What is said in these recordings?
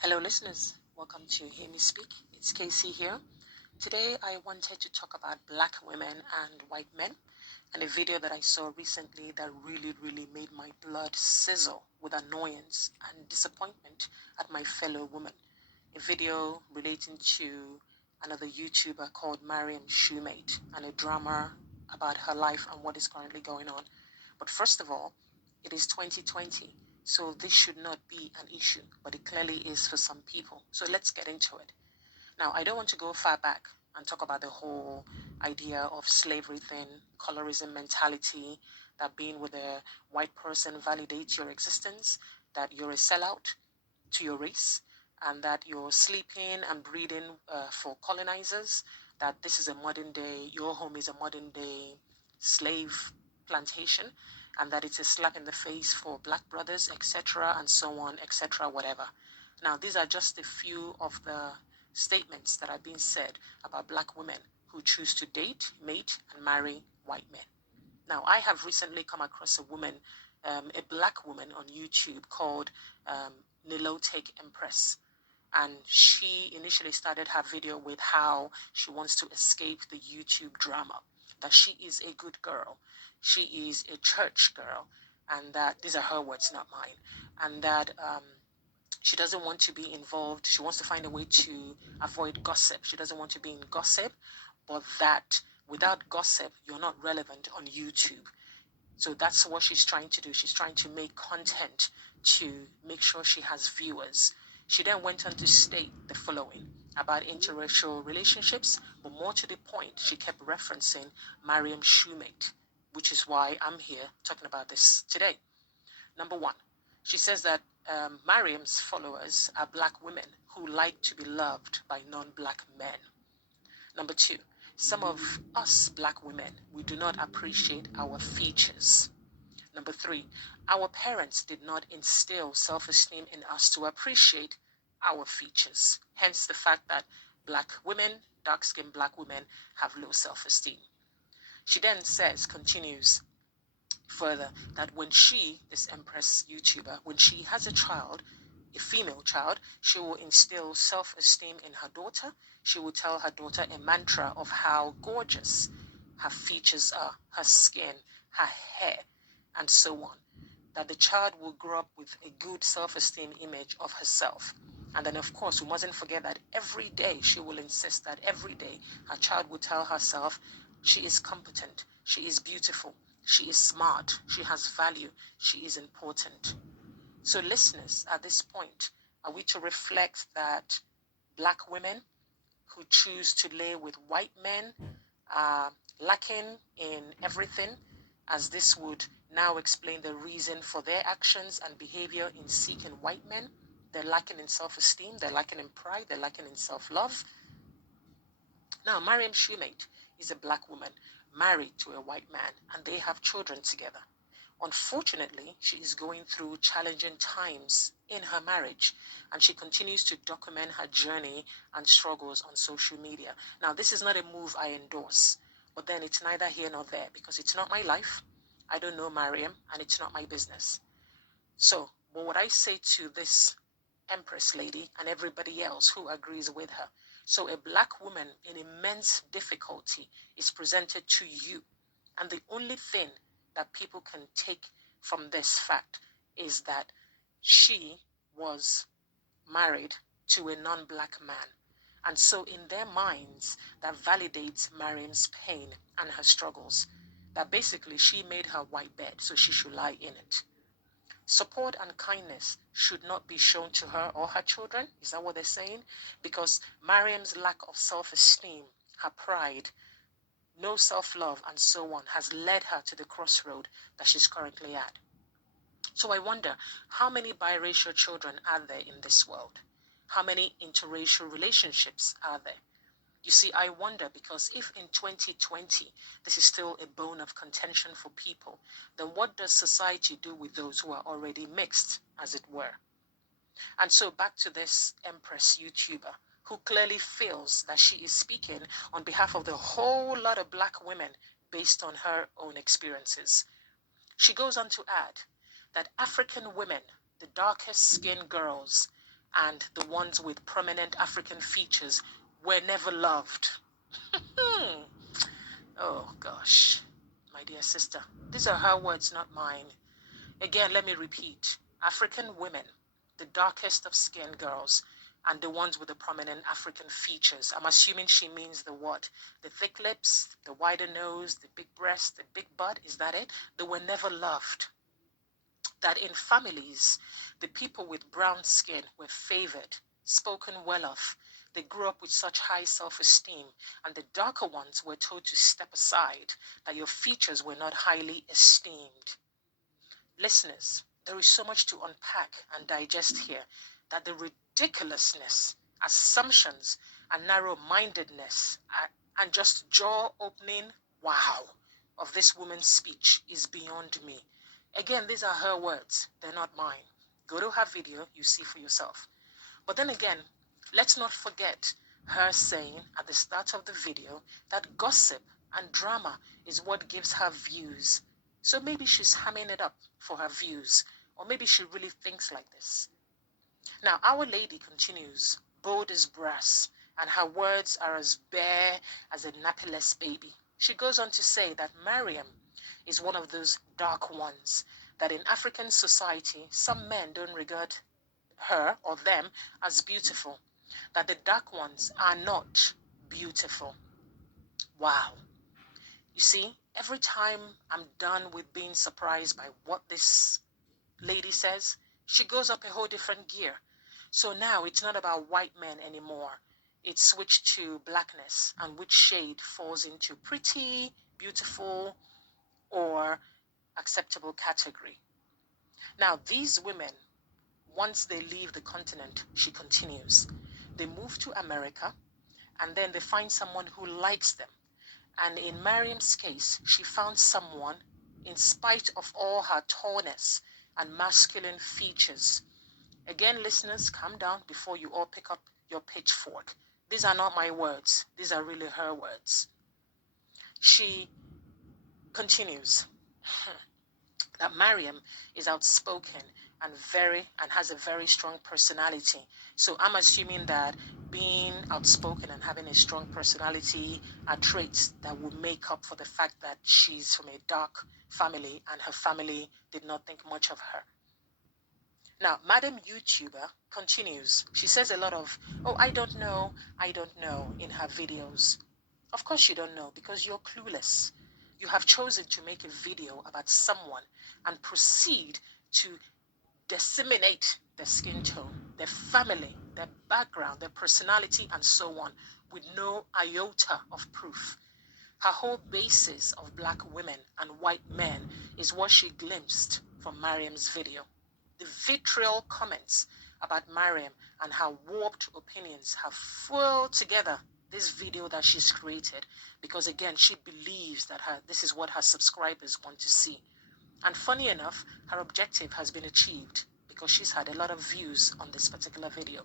Hello, listeners. Welcome to Hear Me Speak. It's Casey here. Today, I wanted to talk about black women and white men and a video that I saw recently that really made my blood sizzle with annoyance and disappointment at my fellow woman. A video relating to another YouTuber called Maryam Shumate and a drama about her life and what is currently going on. But first of all, it is 2020, so this should not be an issue, but it clearly is for some people. So let's get into it. Now, I don't want to go far back and talk about the whole idea of slavery thing, colorism mentality, that being with a white person validates your existence, that you're a sellout to your race, and that you're sleeping and breeding for colonizers, that this is a modern day, your home is a modern day slave plantation, and that it's a slap in the face for black brothers, etc., and so on, etc., whatever. Now, these are just a few of the statements that are being said about black women who choose to date, mate, and marry white men. Now, I have recently come across a woman, a black woman on YouTube called um, Nilotic Empress. And she initially started her video with how she wants to escape the YouTube drama, that she is a good girl, she is a church girl, and that these are her words, not mine, and that she doesn't want to be involved. She wants to find a way to avoid gossip. She doesn't want to be in gossip, but that without gossip, you're not relevant on YouTube. So that's what she's trying to do. She's trying to make content to make sure she has viewers. She then went on to state the following about interracial relationships, but more to the point, she kept referencing Maryam Shumate, which is why I'm here talking about this today. Number one, she says that Mariam's followers are black women who like to be loved by non-black men. Number two, some of us black women, we do not appreciate our features. Number three, our parents did not instill self-esteem in us to appreciate our features. Hence the fact that black women, dark-skinned black women, have low self-esteem. She then says, continues further, that when she, this Empress YouTuber, when she has a child, a female child, she will instill self-esteem in her daughter. She will tell her daughter a mantra of how gorgeous her features are, her skin, her hair, and so on. That the child will grow up with a good self-esteem image of herself. And then, of course, we mustn't forget that every day she will insist that every day her child will tell herself she is competent, she is beautiful, she is smart, she has value, she is important. So, listeners, at this point, are we to reflect that black women who choose to lay with white men are lacking in everything, as this would now explain the reason for their actions and behavior in seeking white men? They're lacking in self-esteem, they're lacking in pride, they're lacking in self-love. Now, Maryam Shumate is a black woman married to a white man, and they have children together. Unfortunately, she is going through challenging times in her marriage, and she continues to document her journey and struggles on social media. Now, this is not a move I endorse, but then it's neither here nor there because it's not my life. I don't know Mariam, and it's not my business. So, but what I say to this Empress lady and everybody else who agrees with her, so a black woman in immense difficulty is presented to you, and the only thing that people can take from this fact is that she was married to a non-black man. And so in their minds, that validates Mariam's pain and her struggles. That basically she made her white bed, so she should lie in it. Support and kindness should not be shown to her or her children. Is that what they're saying? Because Mariam's lack of self-esteem, her pride, no self-love, and so on, has led her to the crossroad that she's currently at. So I wonder, how many biracial children are there in this world? How many interracial relationships are there? You see, I wonder because if in 2020 this is still a bone of contention for people, then what does society do with those who are already mixed, as it were? And so back to this Empress YouTuber who clearly feels that she is speaking on behalf of the whole lot of black women based on her own experiences. She goes on to add that African women, the darkest skinned girls, and the ones with prominent African features were never loved. Oh gosh, my dear sister, these are her words, not mine. Again, let me repeat. African women, the darkest of skin girls, and the ones with the prominent African features. I'm assuming she means the what? The thick lips, the wider nose, the big breast, the big butt. Is that it? They were never loved. That in families, the people with brown skin were favored, spoken well of. They grew up with such high self-esteem, and the darker ones were told to step aside, that your features were not highly esteemed. Listeners, there is so much to unpack and digest here that the ridiculousness, assumptions, and narrow-mindedness and just jaw-opening wow of this woman's speech is beyond me. Again, these are her words, they're not mine. Go to her video, you see for yourself. But then again, let's not forget her saying at the start of the video that gossip and drama is what gives her views. So maybe she's hamming it up for her views, or maybe she really thinks like this. Now, Our Lady continues, bold as brass, and her words are as bare as a nappyless baby. She goes on to say that Maryam is one of those dark ones, that in African society, some men don't regard her or them as beautiful, that the dark ones are not beautiful. Wow. You see, every time I'm done with being surprised by what this lady says, she goes up a whole different gear. So now it's not about white men anymore. It's switched to blackness and which shade falls into pretty, beautiful, or acceptable category. Now, these women, once they leave the continent, she continues, they move to America and then they find someone who likes them. And in Maryam's case, she found someone, in spite of all her tallness and masculine features. Again, listeners, calm down before you all pick up your pitchfork. These are not my words. These are really her words. She continues that Maryam is outspoken and has a very strong personality. So I'm assuming that being outspoken and having a strong personality are traits that will make up for the fact that she's from a dark family and her family did not think much of her. Now, Madam YouTuber continues. She says a lot of, oh, I don't know, in her videos. Of course you don't know because you're clueless. You have chosen to make a video about someone and proceed to disseminate their skin tone, their family, their background, their personality, and so on, with no iota of proof. Her whole basis of black women and white men is what she glimpsed from Mariam's video. The vitriol comments about Mariam and her warped opinions have fueled together this video that she's created because, again, she believes that this is what her subscribers want to see. And funny enough, her objective has been achieved because she's had a lot of views on this particular video.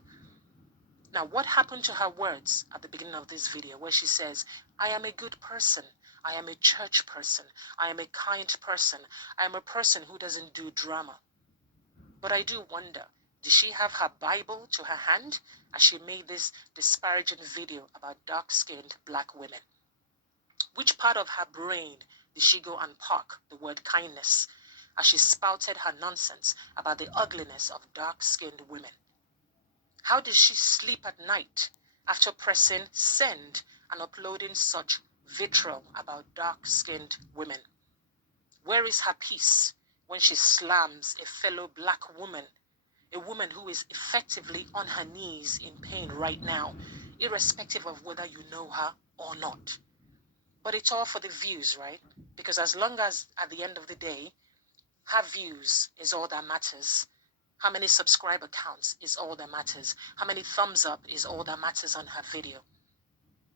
Now, what happened to her words at the beginning of this video where she says, I am a good person, I am a church person, I am a kind person, I am a person who doesn't do drama. But I do wonder, did she have her Bible to her hand as she made this disparaging video about dark-skinned black women? Which part of her brain did she go and park the word kindness as she spouted her nonsense about the ugliness of dark-skinned women? How did she sleep at night after pressing send and uploading such vitriol about dark-skinned women? Where is her peace when she slams a fellow black woman, a woman who is effectively on her knees in pain right now, irrespective of whether you know her or not? But it's all for the views, right? Because as long as at the end of the day, her views is all that matters. How many subscriber counts is all that matters. How many thumbs up is all that matters on her video.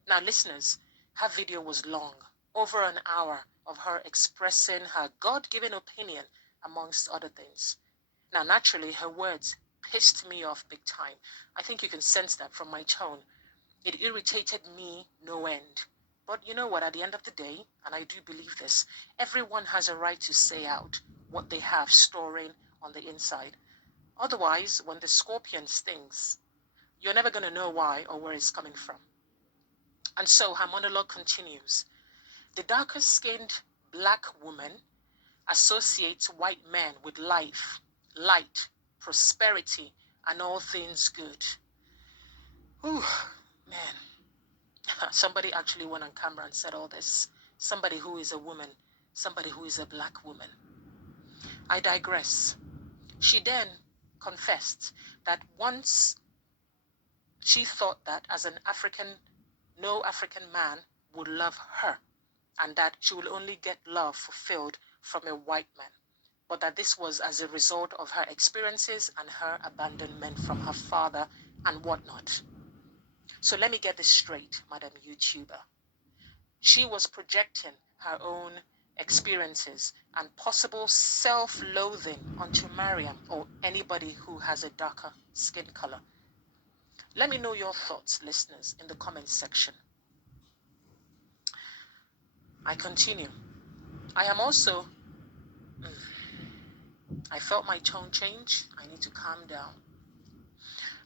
Now, listeners, her video was long, over an hour of her expressing her God-given opinion, amongst other things. Now, naturally, her words pissed me off big time. I think you can sense that from my tone. It irritated me no end. But you know what, at the end of the day, and I do believe this, everyone has a right to say out what they have storing on the inside. Otherwise, when the scorpion stings, you're never going to know why or where it's coming from. And so her monologue continues. The darker skinned black woman associates white men with life, light, prosperity, and all things good. Ooh, man. Somebody actually went on camera and said all this. Somebody who is a woman, somebody who is a black woman. I digress. She then confessed that once she thought that as an African, no African man would love her, and that she will only get love fulfilled from a white man, but that this was as a result of her experiences and her abandonment from her father and whatnot. So let me get this straight, Madam YouTuber. She was projecting her own experiences and possible self-loathing onto Mariam or anybody who has a darker skin color. Let me know your thoughts, listeners, in the comments section. I continue. I am also... I felt my tone change. I need to calm down.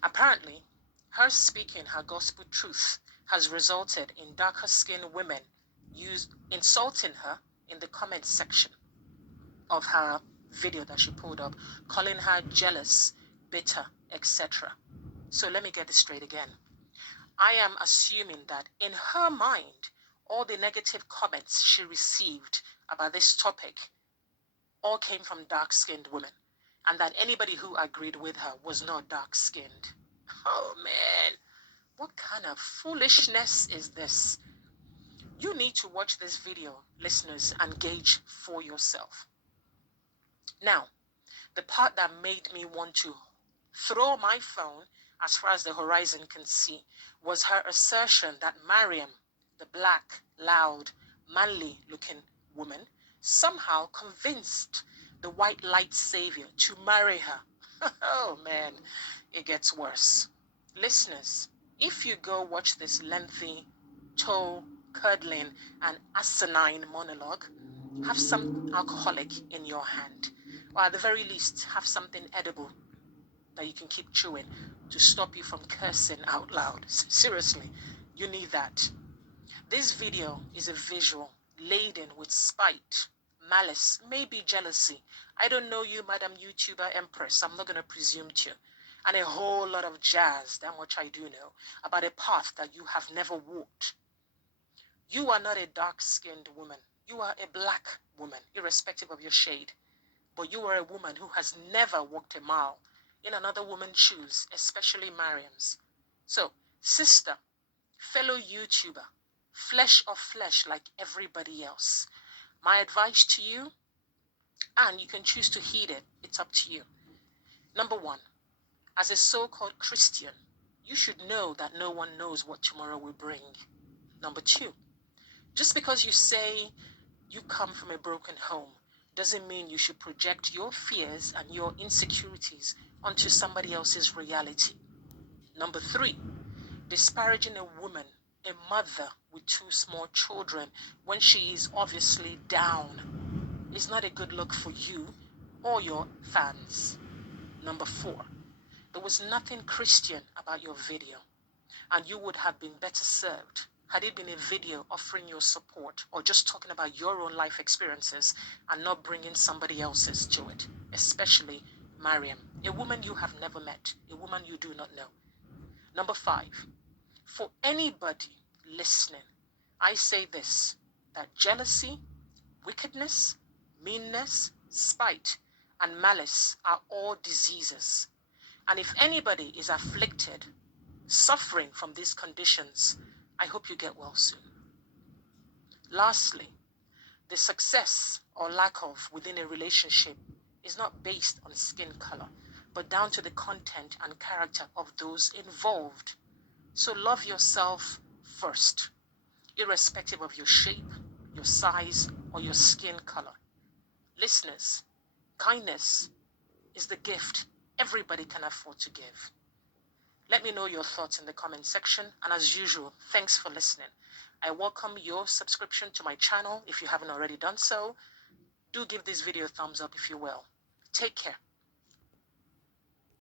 Apparently, her speaking her gospel truth has resulted in darker skinned women insulting her in the comment section of her video that she pulled up, calling her jealous, bitter, etc. So let me get this straight again. I am assuming that in her mind, all the negative comments she received about this topic all came from dark-skinned women, and that anybody who agreed with her was not dark-skinned. Oh man, what kind of foolishness is this? You need to watch this video, listeners, and gauge for yourself. Now, the part that made me want to throw my phone as far as the horizon can see was her assertion that Maryam, the black, loud, manly-looking woman, somehow convinced the white light savior to marry her. Oh man, it gets worse. Listeners, if you go watch this lengthy, toe-curdling, and asinine monologue, have some alcoholic in your hand, or at the very least, have something edible that you can keep chewing to stop you from cursing out loud. Seriously, you need that. This video is a visual laden with spite, malice, maybe jealousy. I don't know you, Madam YouTuber Empress. I'm not going to presume to. And a whole lot of jazz, that much I do know, about a path that you have never walked. You are not a dark-skinned woman. You are a black woman, irrespective of your shade. But you are a woman who has never walked a mile in another woman's shoes, especially Mariam's. So, sister, fellow YouTuber, flesh of flesh like everybody else, my advice to you, and you can choose to heed it, it's up to you. Number one, as a so-called Christian, you should know that no one knows what tomorrow will bring. Number two, just because you say you come from a broken home doesn't mean you should project your fears and your insecurities onto somebody else's reality. Number three, disparaging a woman, a mother with two small children, when she is obviously down is not a good look for you or your fans. Number four, there was nothing Christian about your video, and you would have been better served had it been a video offering your support or just talking about your own life experiences and not bringing somebody else's to it, especially Mariam, a woman you have never met, a woman you do not know. Number five, for anybody listening, I say this, that jealousy, wickedness, meanness, spite, and malice are all diseases. And if anybody is afflicted, suffering from these conditions, I hope you get well soon. Lastly, the success or lack of within a relationship is not based on skin color, but down to the content and character of those involved. So love yourself first, irrespective of your shape, your size, or your skin color. Listeners, kindness is the gift everybody can afford to give. Let me know your thoughts in the comment section, and as usual, thanks for listening. I welcome your subscription to my channel if you haven't already done so. Do give this video a thumbs up if you will. Take care.